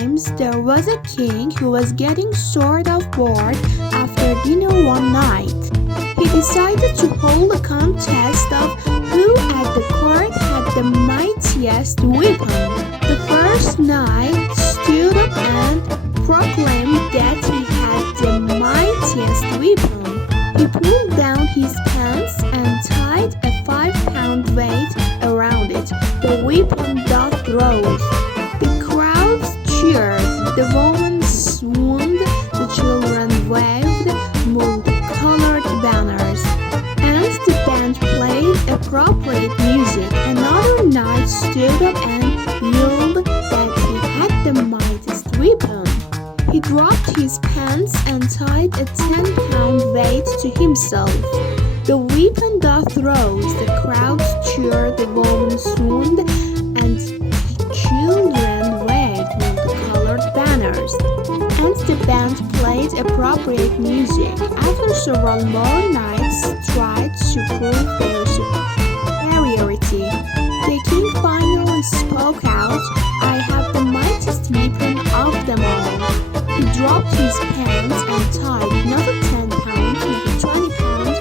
times, there was a king who was getting sort of bored after dinner one night. He decided to hold a contest of who at the court had the mightiest weapon. The first knight stood up and proclaimed that he had the mightiest weapon. He pulled down his pants and tied a 5-pound weight around it. The weapon doth rose. The crowd cheered. The woman swooned. The children waved multicolored banners. And the band played appropriate music. Another knight stood up and yelled that he had the mightiest weapon. He dropped his pants and tied a 10-pound weight to himself. The weapon doth rose. The crowd cheered. The woman swooned. And the children waved multicolored banners. And the band played appropriate music. After several more knights tried to prove their superiority, the king finally spoke out, "I have the mightiest weapon of them all." He dropped his pants and tied not a 10-pound, not a 20-pound,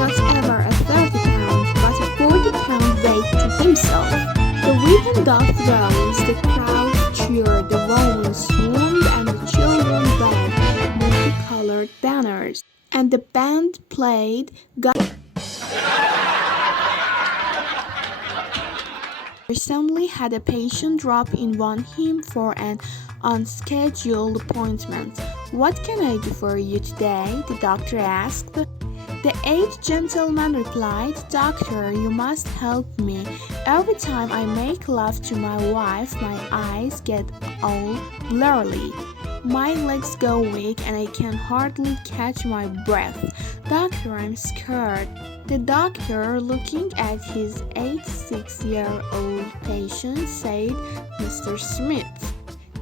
not ever a 30-pound, but a 40-pound weight to himself. The weapon doth rose. The crowd cheered. The woman swooned, and the children waved multicolored banners. And the band played recently had a patient drop in on him for an unscheduled appointment. "What can I do for you today?" the doctor asked. The aged gentleman replied, "Doctor, you must help me. Every time I make love to my wife, my eyes get all blurry. My legs go weak and I can hardly catch my breath. Doctor, I'm scared." The doctor, looking at his 86-year-old patient, said, "Mr. Smith,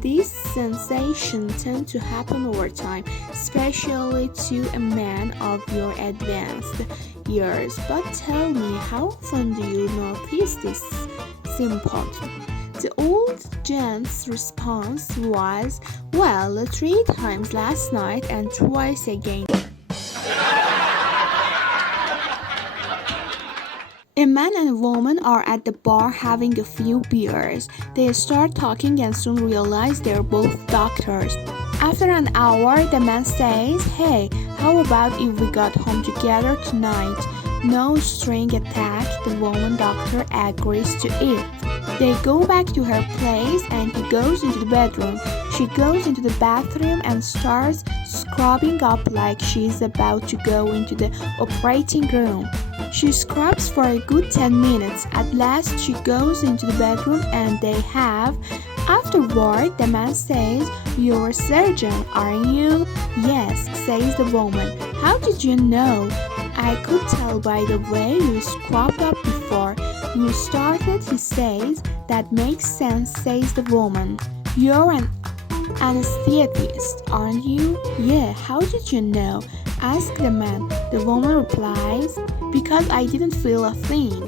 these sensations tend to happen over time, especially to a man of your advanced years. But tell me, how often do you notice this symptom?" The old gent's response was, "Well, 3 times last night and twice again." A man and a woman are at the bar having a few beers. They start talking and soon realize they're both doctors. After an hour, the man says, "Hey, how about if we got home together tonight?" No string attached, the woman doctor agrees to it. They go back to her place and he goes into the bedroom. She goes into the bathroom and starts scrubbing up like she's about to go into the operating room. She scrubs for a good 10 minutes. At last she goes into the bedroom and they have. Afterward, the man says, "You're a surgeon, aren't you?" "Yes," says the woman. "How did you know?" "I could tell by the way you scrubbed up before you started," he says. "That makes sense," says the woman. "You're an anesthetist, aren't you?" "Yeah, how did you know?" asks the man. The woman replies, "Because I didn't feel a thing."